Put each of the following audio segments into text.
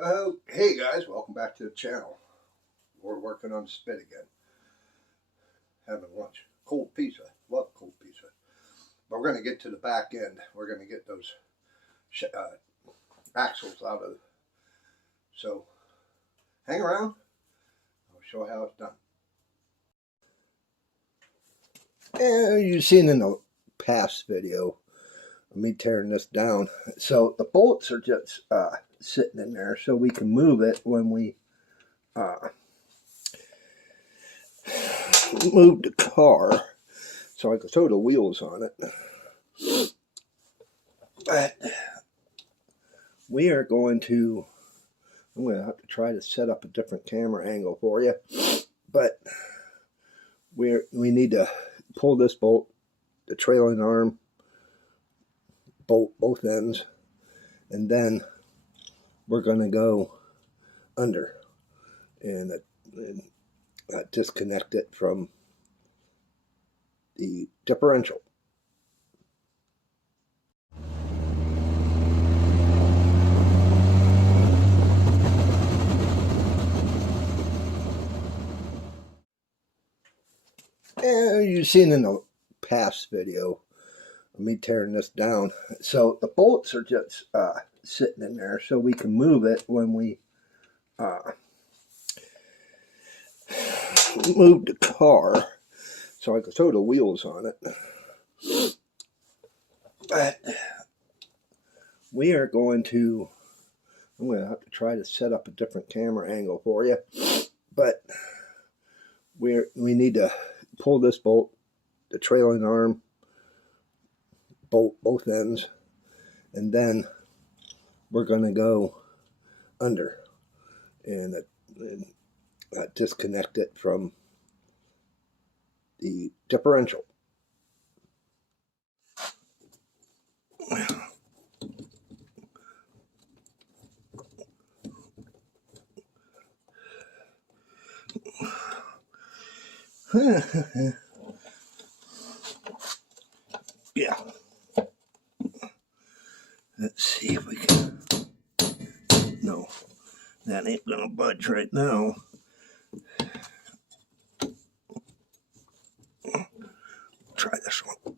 Well, hey guys, welcome back to the channel. We're working on spit again. Having lunch. Cold pizza. Love cold pizza. But we're going to get to the back end. We're going to get those axles out of it. So, hang around. I'll show you how it's done. And you've seen in the past video of me tearing this down. So, the bolts are just sitting in there so we can move it when we move the car, so I can throw the wheels on it. But we are going to, I'm going to have to try to set up a different camera angle for you, but we need to pull this bolt, the trailing arm bolt, both ends, and then we're going to go under and disconnect it from the differential. And you've seen in the past video of me tearing this down. So the bolts are just sitting in there so we can move it when we move the car, so I can throw the wheels on it. But we are going to, I'm going to have to try to set up a different camera angle for you, but we need to pull this bolt, the trailing arm bolt, both ends, and then we're going to go under and disconnect it from the differential. Yeah. Let's see if we can. No, that ain't gonna budge right now. Try this one.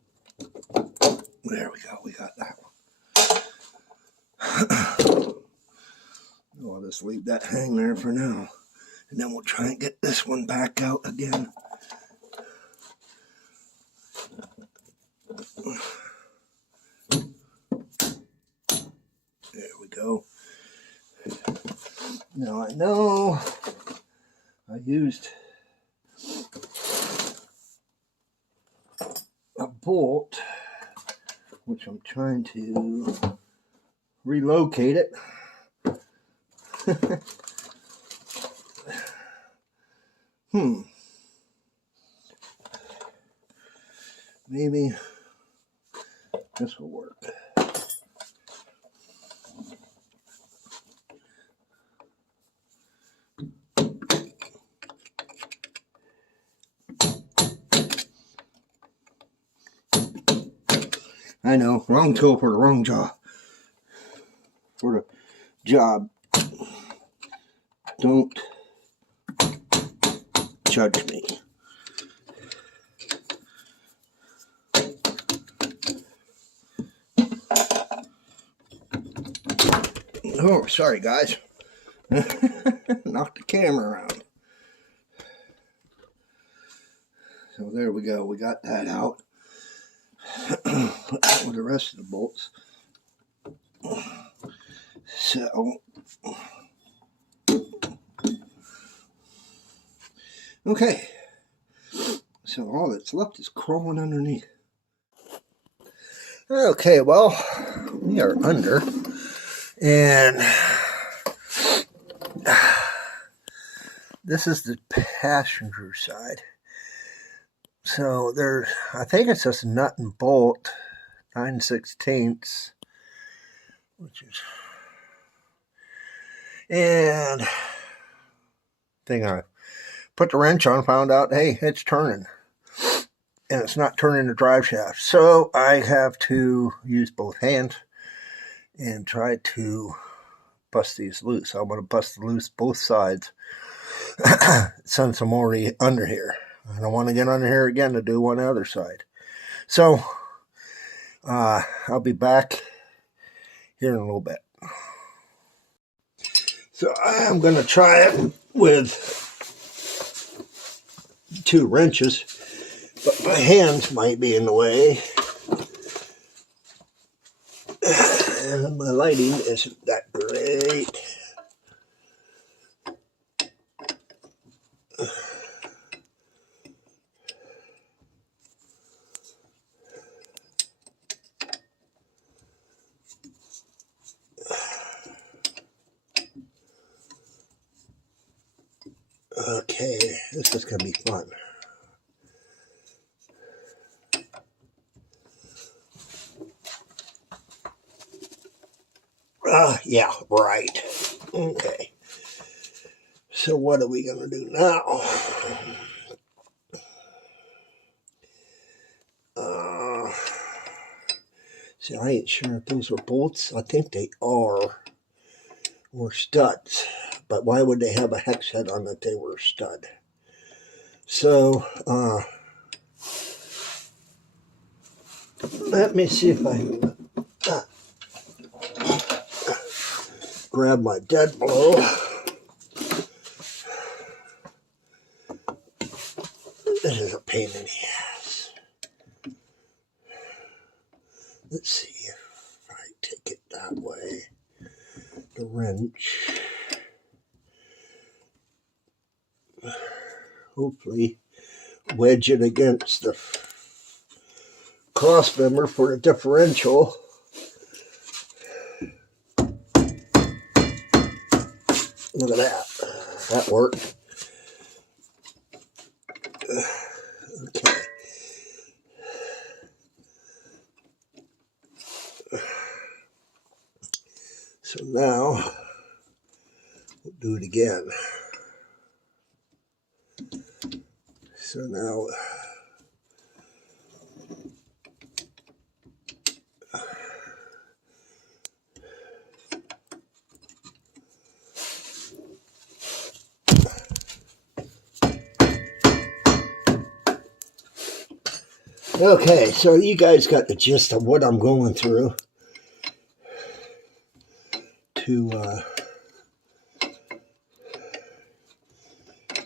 There we go. We got that one. I'll just leave that hang there for now, and then we'll try and get this one back out again. There we go. Now I know I used a bolt, which I'm trying to relocate it. Maybe this will work. I know, wrong tool for the wrong job. For the job. Don't judge me. Oh, sorry guys. Knocked the camera around. So there we go. We got that out. With the rest of the bolts. So, okay. So all that's left is crawling underneath. Okay, well, we are under, and this is the passenger side. So there's, I think it's just a nut and bolt, 9/16, which is, and thing I put the wrench on, found out, hey, it's turning, and it's not turning the drive shaft. So I have to use both hands and try to bust these loose. I'm going to bust loose both sides. Since I'm already under here, I don't want to get under here again to do one other side. So I'll be back here in a little bit. So I'm going to try it with 2 wrenches, but my hands might be in the way. And my lighting isn't that great. Okay, this is going to be fun. Yeah, right. Okay. So what are we going to do now? See, I ain't sure if those are bolts. I think they are. Or studs. But why would they have a hex head on that they were a stud? So, let me see if I can grab my dead blow. This is a pain in the ass. Let's see if I take it that way. The wrench. Hopefully wedge it against the cross member for the differential. Look at that. That worked. Okay. So now we'll do it again. So now okay, so you guys got the gist of what I'm going through to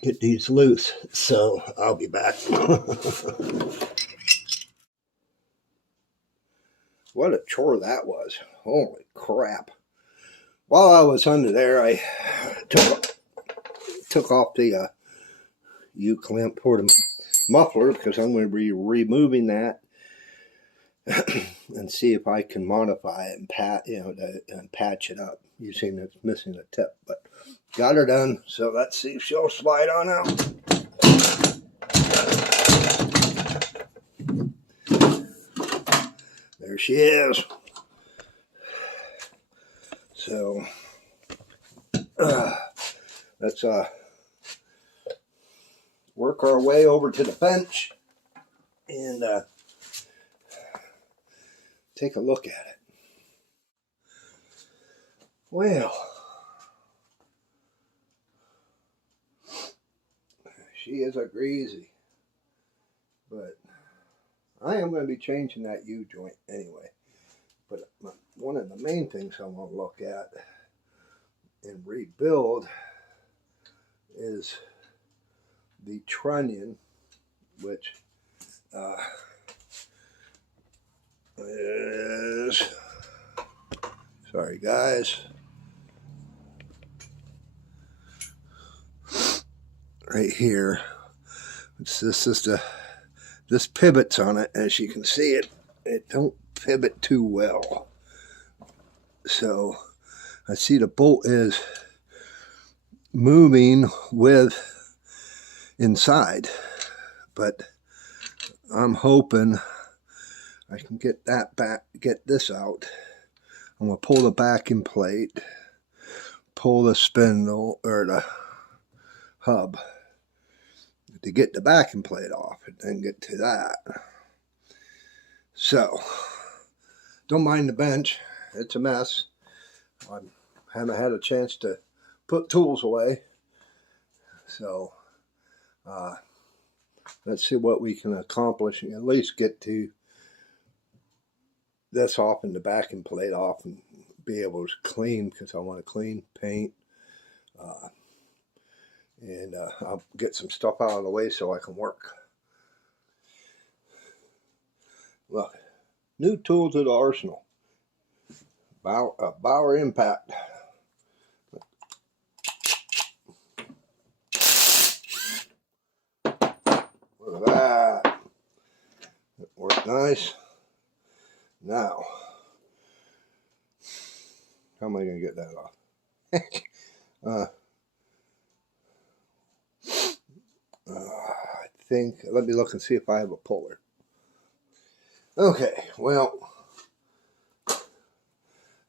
get these loose. So I'll be back. What a chore that was. Holy crap. While I was under there, I took off the U-clamp for the muffler because I'm going to be removing that and see if I can modify it and patch it up. You see it's missing a tip, but got her done. So let's see if she'll slide on out. There she is. So let's work our way over to the bench and take a look at it. Well, she is a greasy, but I am going to be changing that U-joint anyway. But one of the main things I want to look at and rebuild is the Trunnion, which is, sorry guys, right here. This pivots on it. As you can see, it don't pivot too well. So I see the bolt is moving with inside, but I'm hoping I can get that back, get this out. I'm going to pull the backing plate, pull the spindle or the hub to get the backing plate off and then get to that. So don't mind the bench, it's a mess. I'm haven't had a chance to put tools away. So let's see what we can accomplish and at least get to this off and the backing plate off and be able to clean, because I want to clean, paint, and I'll get some stuff out of the way so I can work. Look, new tool to the arsenal. Bauer Impact. Look at that. It worked nice. Now, how am I going to get that off? I think, let me look and see if I have a puller. Okay, well,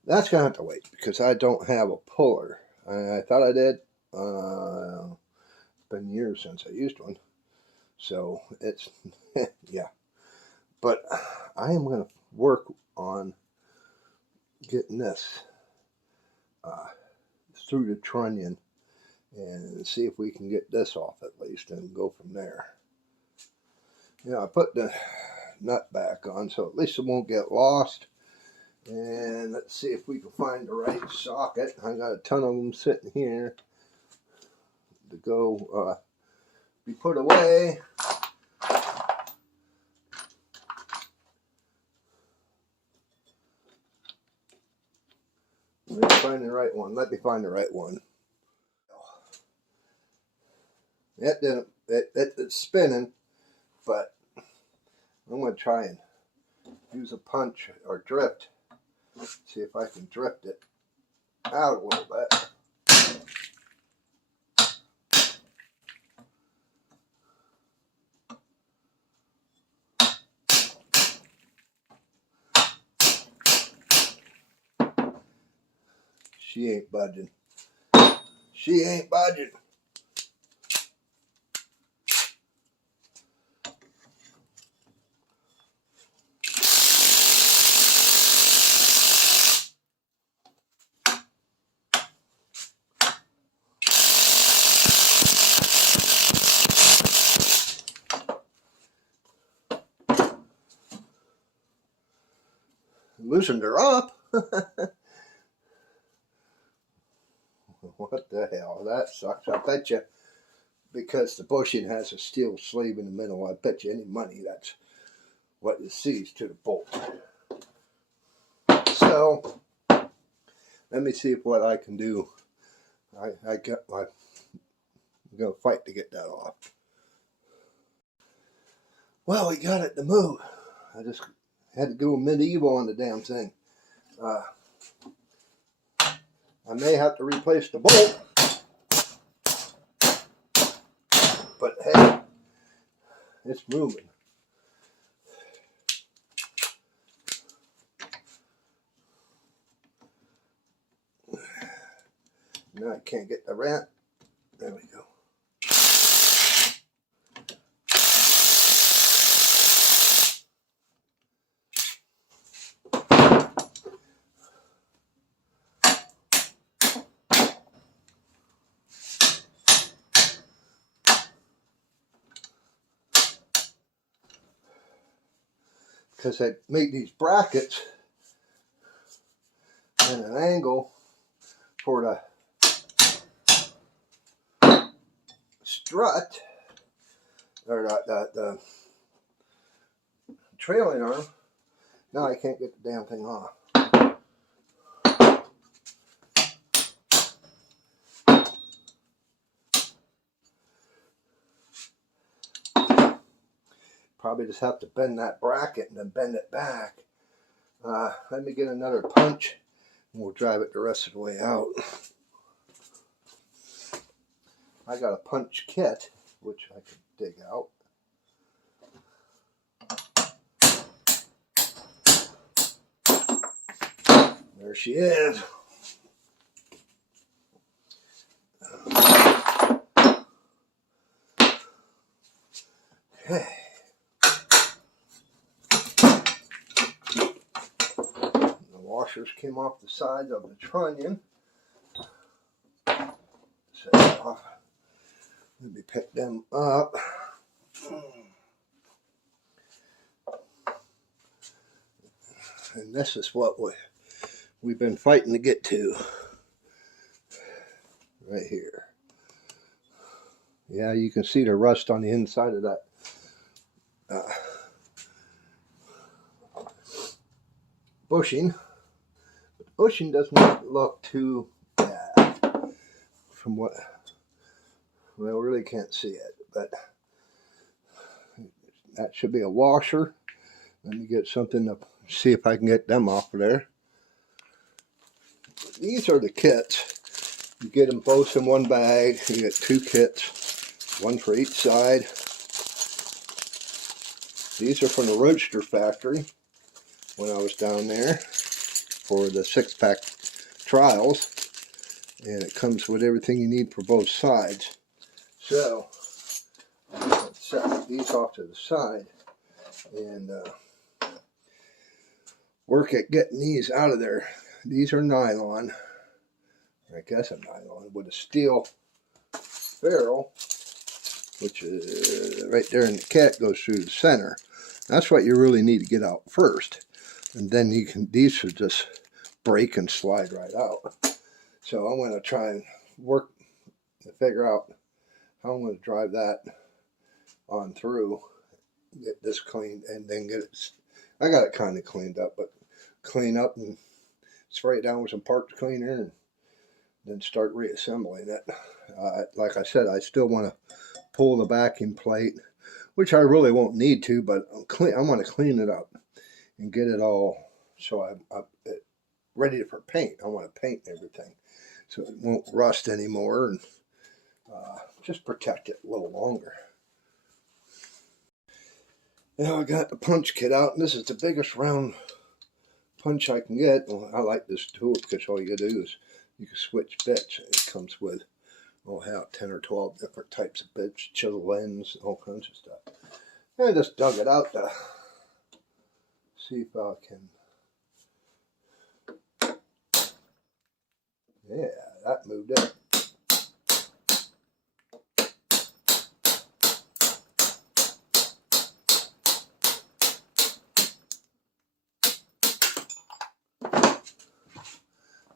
that's going to have to wait because I don't have a puller. I thought I did. It's been years since I used one. So it's, yeah. But I am going to work on getting this through the trunnion and see if we can get this off at least and go from there. Yeah, I put the nut back on so at least it won't get lost. And let's see if we can find the right socket. I got a ton of them sitting here to go be put away. Let me find the right one. Let me find the right one. It didn't. It's spinning, but I'm going to try and use a punch or drift. See if I can drift it out a little bit. She ain't budging. She ain't budging. Loosened her up. What the hell? That sucks. I bet you, because the bushing has a steel sleeve in the middle, I bet you any money that's what it sees to the bolt. So, let me see what I can do. I'm going to fight to get that off. Well, we got it to move. I just had to go medieval on the damn thing. I may have to replace the bolt, but hey, it's moving. Now I can't get the wrench. There we go. Because I made these brackets at an angle for the strut, or the trailing arm. Now I can't get the damn thing off. Probably just have to bend that bracket and then bend it back. Let me get another punch and we'll drive it the rest of the way out. I got a punch kit, which I could dig out. There she is. Okay. The washers came off the side of the trunnion. So let me pick them up. And this is what we've been fighting to get to. Right here. Yeah, you can see the rust on the inside of that bushing. But the bushing does not look too bad from what, well, really can't see it, but that should be a washer. Let me get something to see if I can get them off of there. These are the kits. You get them both in one bag. You get 2 kits, one for each side. These are from the Roadster factory when I was down there for the 6-pack trials. And it comes with everything you need for both sides. So, let's set these off to the side and work at getting these out of there. These are nylon. I guess a nylon with a steel ferrule, which is right there in the kit, goes through the center. That's what you really need to get out first, and then you can. These should just break and slide right out. So I'm going to try and work to figure out how I'm going to drive that on through, get this cleaned, and then get it. I got it kind of cleaned up, but clean up and spray it down with some parts cleaner and then start reassembling it. Like I said, I still want to pull the backing plate, which I really won't need to, but I want to clean it up and get it all so I'm ready for paint. I want to paint everything so it won't rust anymore and just protect it a little longer. Now I got the punch kit out, and this is the biggest round punch I can get. Well, I like this tool because all you gotta do is you can switch bits. It comes with, oh hell, 10 or 12 different types of bits, chisel ends, all kinds of stuff. And I just dug it out to see if I can. Yeah, that moved it.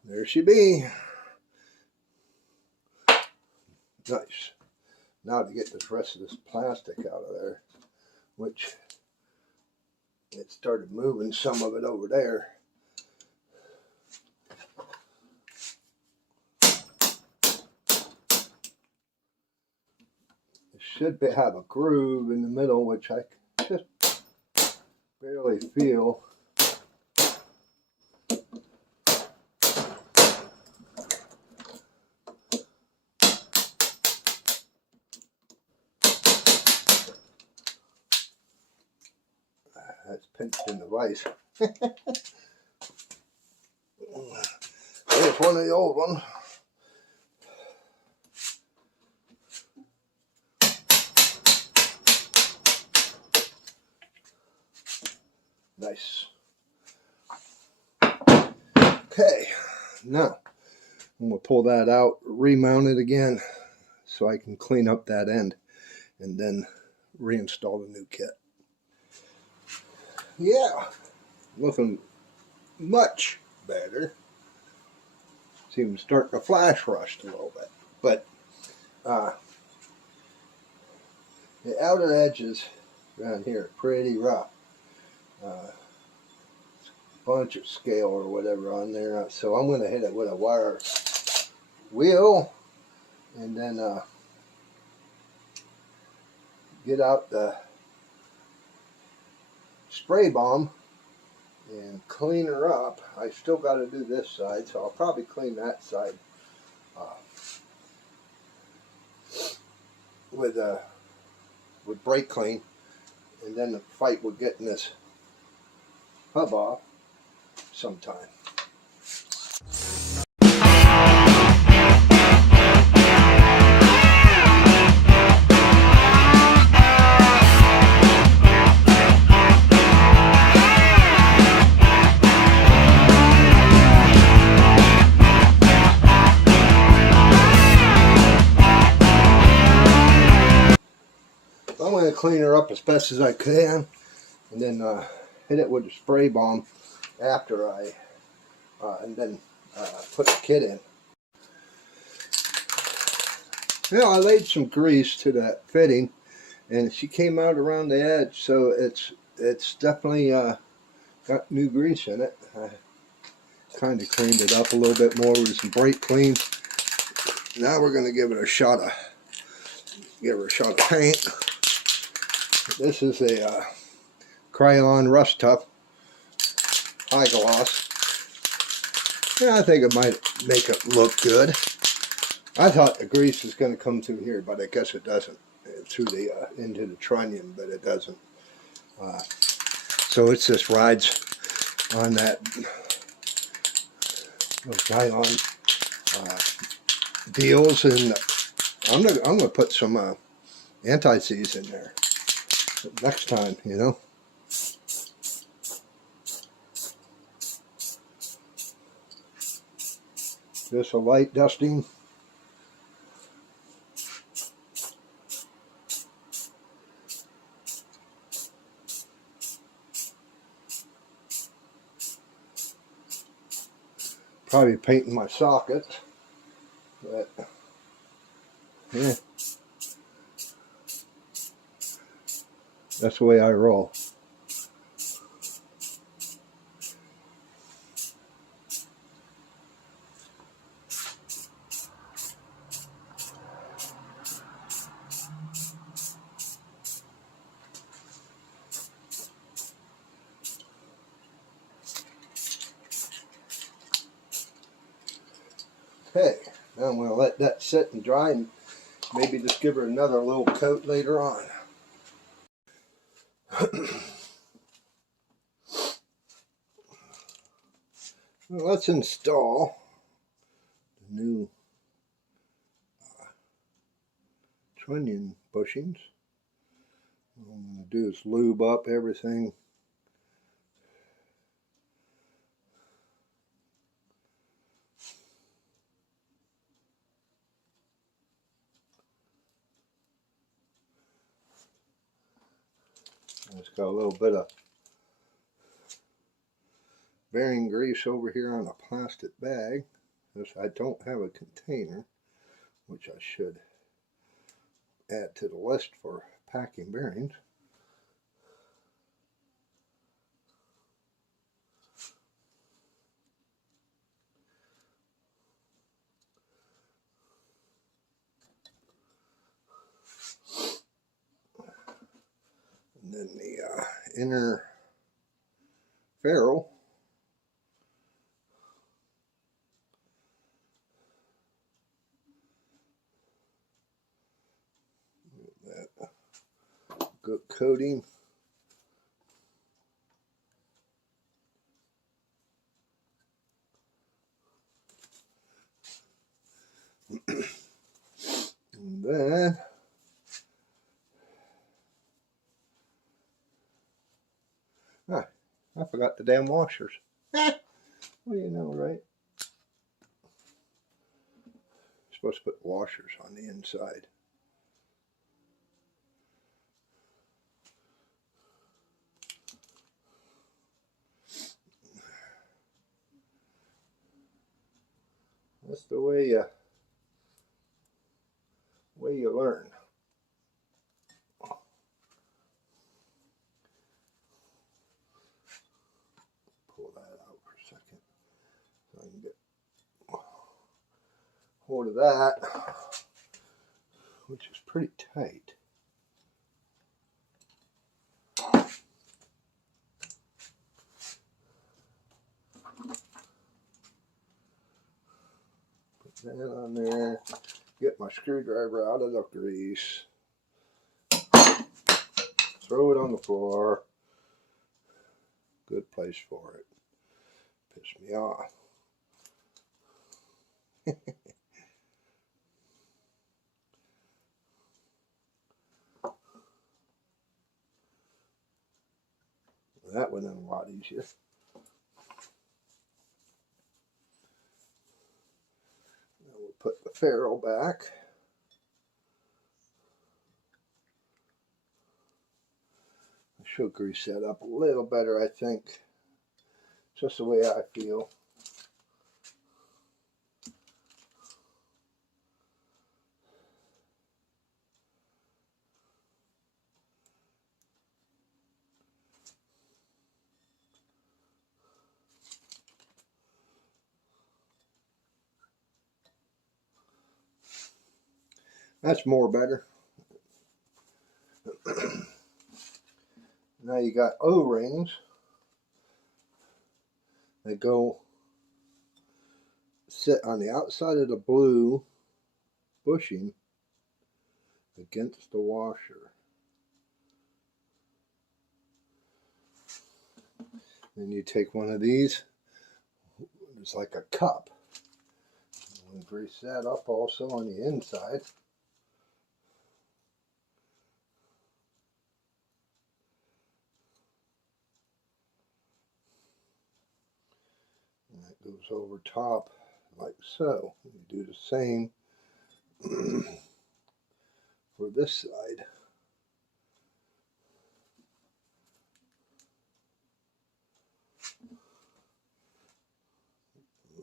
There she be. Nice. Now to get this rest of this plastic out of there, which it started moving some of it over there. It should have a groove in the middle, which I just barely feel. That's pinched in the vise. There's one of the old ones. Nice. Okay, now I'm going to pull that out, remount it again so I can clean up that end and then reinstall the new kit. Yeah, looking much better. It's even starting to flash rust a little bit, but the outer edges around here are pretty rough. Bunch of scale or whatever on there, so I'm going to hit it with a wire wheel and then get out the spray bomb and clean her up. I still got to do this side, so I'll probably clean that side with brake clean, and then the fight with getting this hub off sometime. clean her up as best as I can, and then hit it with a spray bomb after I, and then put the kit in. Now I laid some grease to that fitting, and she came out around the edge, so it's definitely got new grease in it. I kind of cleaned it up a little bit more with some brake clean. Now we're going to give her a shot of paint. This is a Crayon Rust Tough high gloss. Yeah, I think it might make it look good. I thought the grease was going to come through here, but I guess it doesn't. Through the into the trunnion, but it doesn't. So it just rides on that those nylon deals, and I'm gonna put some anti-seize in there next time, you know. Just a light dusting. Probably painting my socket, but yeah, that's the way I roll. Okay, now I'm going to let that sit and dry, and maybe just give her another little coat later on. Well, let's install the new Trunnion bushings. What I'm going to do is lube up everything. It's got a little bit of bearing grease over here on a plastic bag. I don't have a container, which I should add to the list for packing bearings. And then the inner ferrule. That good coating. And then I forgot the damn washers. Well, you know, right? You're supposed to put washers on the inside. That's the way you learn. Pull that out for a second so I can get hold of that, which is pretty tight. Put that on there. Get my screwdriver out of the grease. Throw it on the floor. Good place for it. Piss me off. That went in a lot easier. Now we'll put the ferrule back. Should grease that up a little better, I think. Just the way I feel. That's more better. Now you got O-rings that go sit on the outside of the blue bushing against the washer. Then you take one of these, it's like a cup. And grease that up also on the inside. And that goes over top like so. You do the same for this side.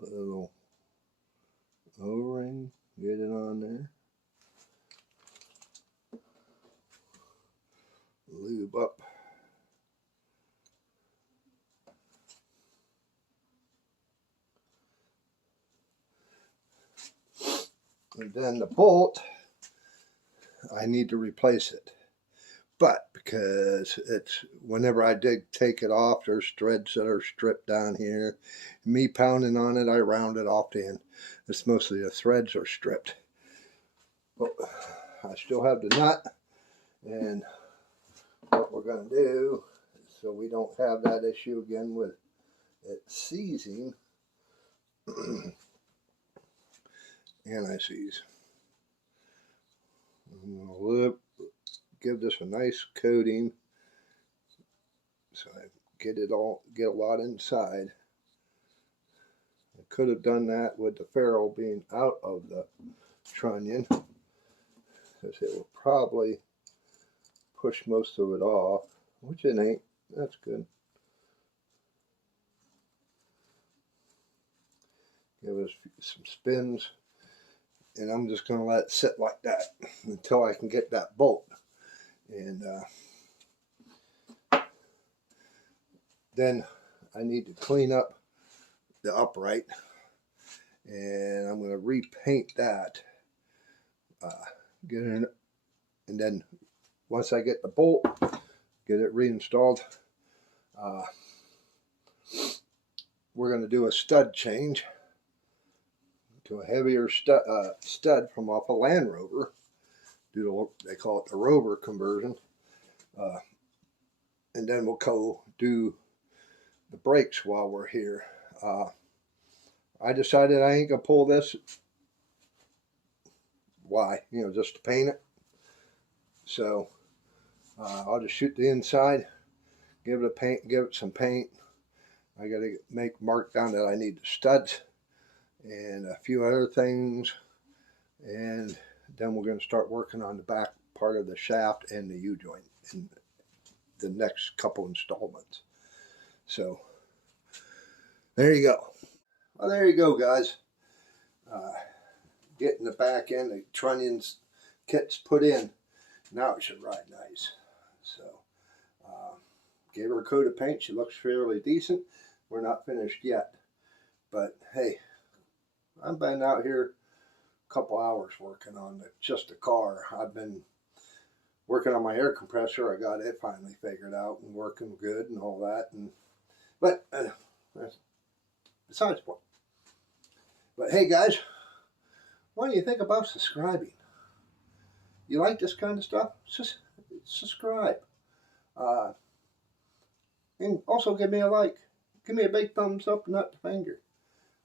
Little O-ring, get it on there. Lube up. And then the bolt, I need to replace it. But because it's, whenever I take it off, there's threads that are stripped down here. Me pounding on it, I round it off the end. It's mostly the threads are stripped. But I still have the nut. And what we're going to do, so we don't have that issue again with it seizing, anti-seize. I'm going to give this a nice coating so I get a lot inside. I could have done that with the ferrule being out of the trunnion, because it will probably push most of it off, which it ain't. That's good. Give us some spins, and I'm just going to let it sit like that until I can get that bolt. And then I need to clean up the upright, and I'm going to repaint that. Get in, and then once I get the bolt, get it reinstalled, we're going to do a stud change to a heavier stud from off a Land Rover. They call it the Rover conversion. And then we'll go do the brakes while we're here. I decided I ain't going to pull this. Why? You know, just to paint it. So I'll just shoot the inside, give it some paint. I got to mark down that I need the studs and a few other things, and then we're going to start working on the back part of the shaft and the U-joint in the next couple installments. So there you go. Well, there you go, guys. Getting the back end, the Trunnion's kits put in. Now it should ride nice. So gave her a coat of paint. She looks fairly decent. We're not finished yet, but hey, I've been out here a couple hours working on just the car. I've been working on my air compressor. I got it finally figured out and working good and all that. But besides the point. But hey, guys, what do you think about subscribing? You like this kind of stuff? Just subscribe. And also give me a like. Give me a big thumbs up, not the finger.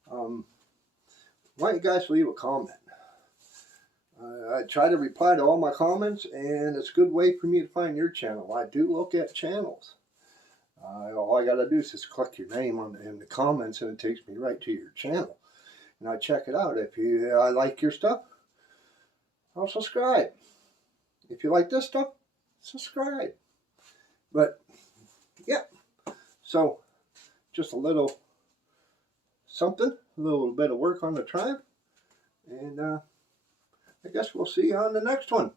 Why don't you guys leave a comment? I try to reply to all my comments, and it's a good way for me to find your channel. I do look at channels. All I got to do is just click your name in the comments, and it takes me right to your channel. And I check it out. If I like your stuff, I'll subscribe. If you like this stuff, subscribe. But yeah, so just a little something, a little bit of work on the Triumph, and I guess we'll see you on the next one.